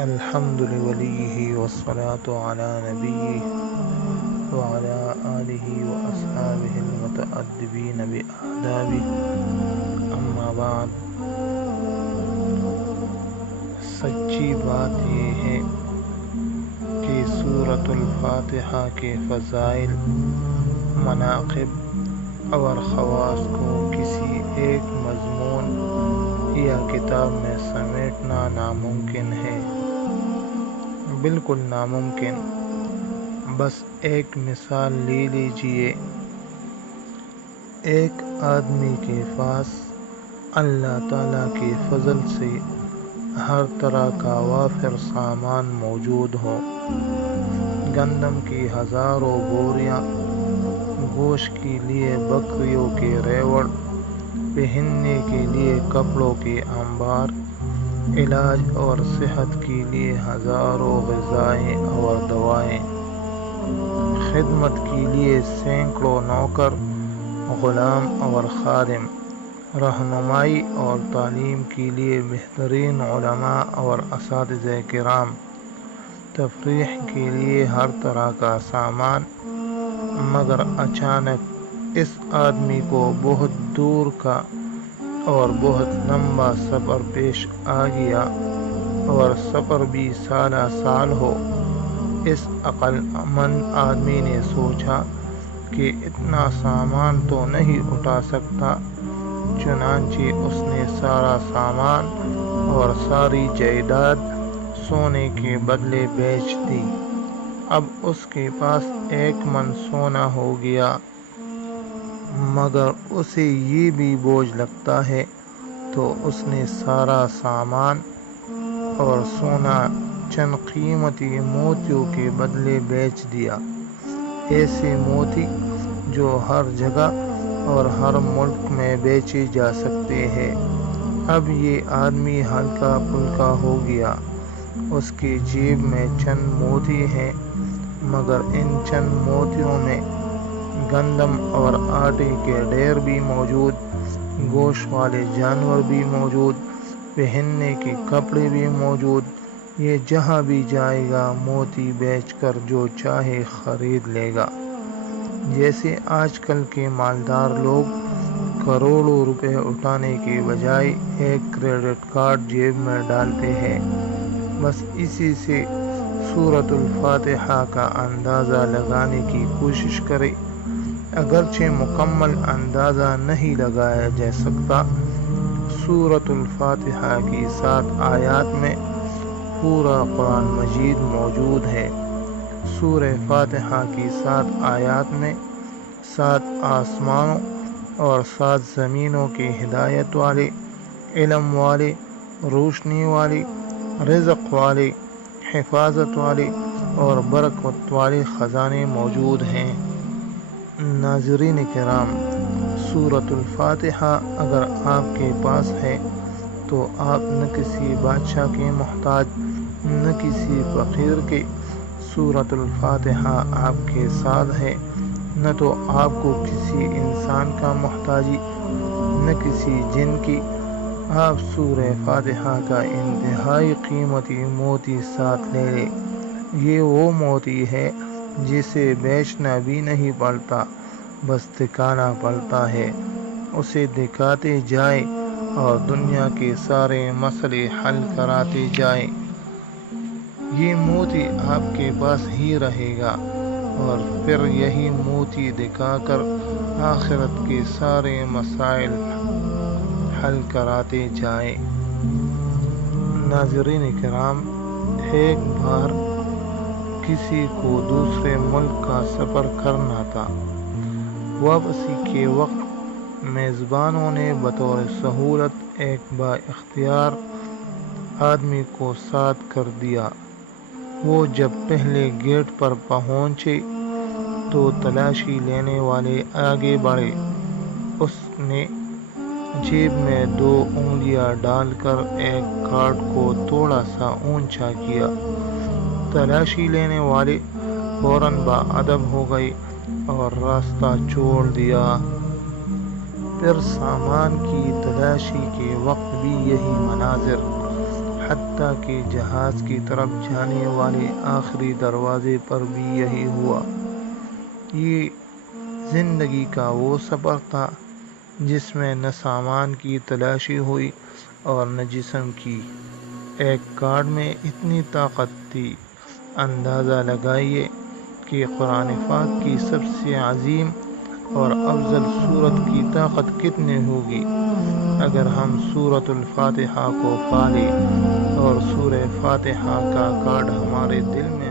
الحمد لوليه والصلاة على نبيه وعلى آله وأصحابه المتأدبين بآدابه اما بعد۔ سچی بات یہ ہے کہ سورۃ الفاتحہ کے فضائل، مناقب اور خواص کو کسی ایک مضمون یا کتاب میں سمیٹنا ناممکن ہے، بالکل ناممکن۔ بس ایک مثال لے لیجئے۔ ایک آدمی کے پاس اللہ تعالیٰ کے فضل سے ہر طرح کا وافر سامان موجود ہو، گندم کی ہزاروں بوریاں، گوشت کے لیے بکریوں کے ریوڑ، پہننے کے لیے کپڑوں کے انبار، علاج اور صحت کے لیے ہزاروں غذائیں اور دوائیں، خدمت کے لیے سینکڑوں نوکر، غلام اور خادم، رہنمائی اور تعلیم کے لیے بہترین علماء اور اساتذہ کرام، تفریح کے لیے ہر طرح کا سامان۔ مگر اچانک اس آدمی کو بہت دور کا اور بہت لمبا سفر پیش آ گیا، اور سفر بھی سالہ سال ہو۔ اس عقل مند آدمی نے سوچا کہ اتنا سامان تو نہیں اٹھا سکتا، چنانچہ اس نے سارا سامان اور ساری جائیداد سونے کے بدلے بیچ دی۔ اب اس کے پاس 1 من سونا ہو گیا، مگر اسے یہ بھی بوجھ لگتا ہے، تو اس نے سارا سامان اور سونا چند قیمتی موتیوں کے بدلے بیچ دیا، ایسے موتی جو ہر جگہ اور ہر ملک میں بیچے جا سکتے ہیں۔ اب یہ آدمی ہلکا پھلکا ہو گیا، اس کی جیب میں چند موتی ہیں، مگر ان چند موتیوں میں گندم اور آٹے کے ڈھیر بھی موجود، گوشت والے جانور بھی موجود، پہننے کے کپڑے بھی موجود۔ یہ جہاں بھی جائے گا موتی بیچ کر جو چاہے خرید لے گا۔ جیسے آج کل کے مالدار لوگ کروڑوں روپے اٹھانے کے بجائے ایک کریڈٹ کارڈ جیب میں ڈالتے ہیں۔ بس اسی سے سورۃ الفاتحہ کا اندازہ لگانے کی کوشش کرے۔ اگرچہ مکمل اندازہ نہیں لگایا جا سکتا، سورۃ الفاتحہ کی 7 آیات میں پورا قرآن مجید موجود ہے۔ سورہ فاتحہ کی 7 آیات میں 7 آسمانوں اور 7 زمینوں کے ہدایت والے، علم والے، روشنی والے، رزق والے، حفاظت والے اور برکت والے خزانے موجود ہیں۔ ناظرین کرام، سورۃ الفاتحہ اگر آپ کے پاس ہے تو آپ نہ کسی بادشاہ کے محتاج، نہ کسی فقیر کے۔ سورۃ الفاتحہ آپ کے ساتھ ہے، نہ تو آپ کو کسی انسان کا محتاجی، نہ کسی جن کی۔ آپ سورہ فاتحہ کا انتہائی قیمتی موتی ساتھ لے لیں۔ یہ وہ موتی ہے جسے بیچنا بھی نہیں پڑتا، بس دکھانا پڑتا ہے۔ اسے دکھاتے جائیں اور دنیا کے سارے مسئلے حل کراتے جائیں۔ یہ موتی آپ کے پاس ہی رہے گا، اور پھر یہی موتی دکھا کر آخرت کے سارے مسائل حل کراتے جائیں۔ ناظرین کرام، ایک بار کسی کو دوسرے ملک کا سفر کرنا تھا۔ واپسی کے وقت میزبانوں نے بطور سہولت ایک با اختیار آدمی کو ساتھ کر دیا۔ وہ جب پہلے گیٹ پر پہنچے تو تلاشی لینے والے آگے بڑھے۔ اس نے جیب میں 2 انگلیاں ڈال کر ایک کارڈ کو تھوڑا سا اونچا کیا۔ تلاشی لینے والے فوراً باادب ہو گئے اور راستہ چھوڑ دیا۔ پھر سامان کی تلاشی کے وقت بھی یہی مناظر۔ حتیٰ کہ جہاز کی طرف جانے والے آخری دروازے پر بھی یہی ہوا۔ یہ زندگی کا وہ سفر تھا جس میں نہ سامان کی تلاشی ہوئی اور نہ جسم کی۔ ایک کارڈ میں اتنی طاقت تھی، اندازہ لگائیے کہ قرآن پاک کی سب سے عظیم اور افضل سورت کی طاقت کتنی ہوگی اگر ہم سورۃ الفاتحہ کو پا لیں اور سورہ فاتحہ کا کارڈ ہمارے دل میں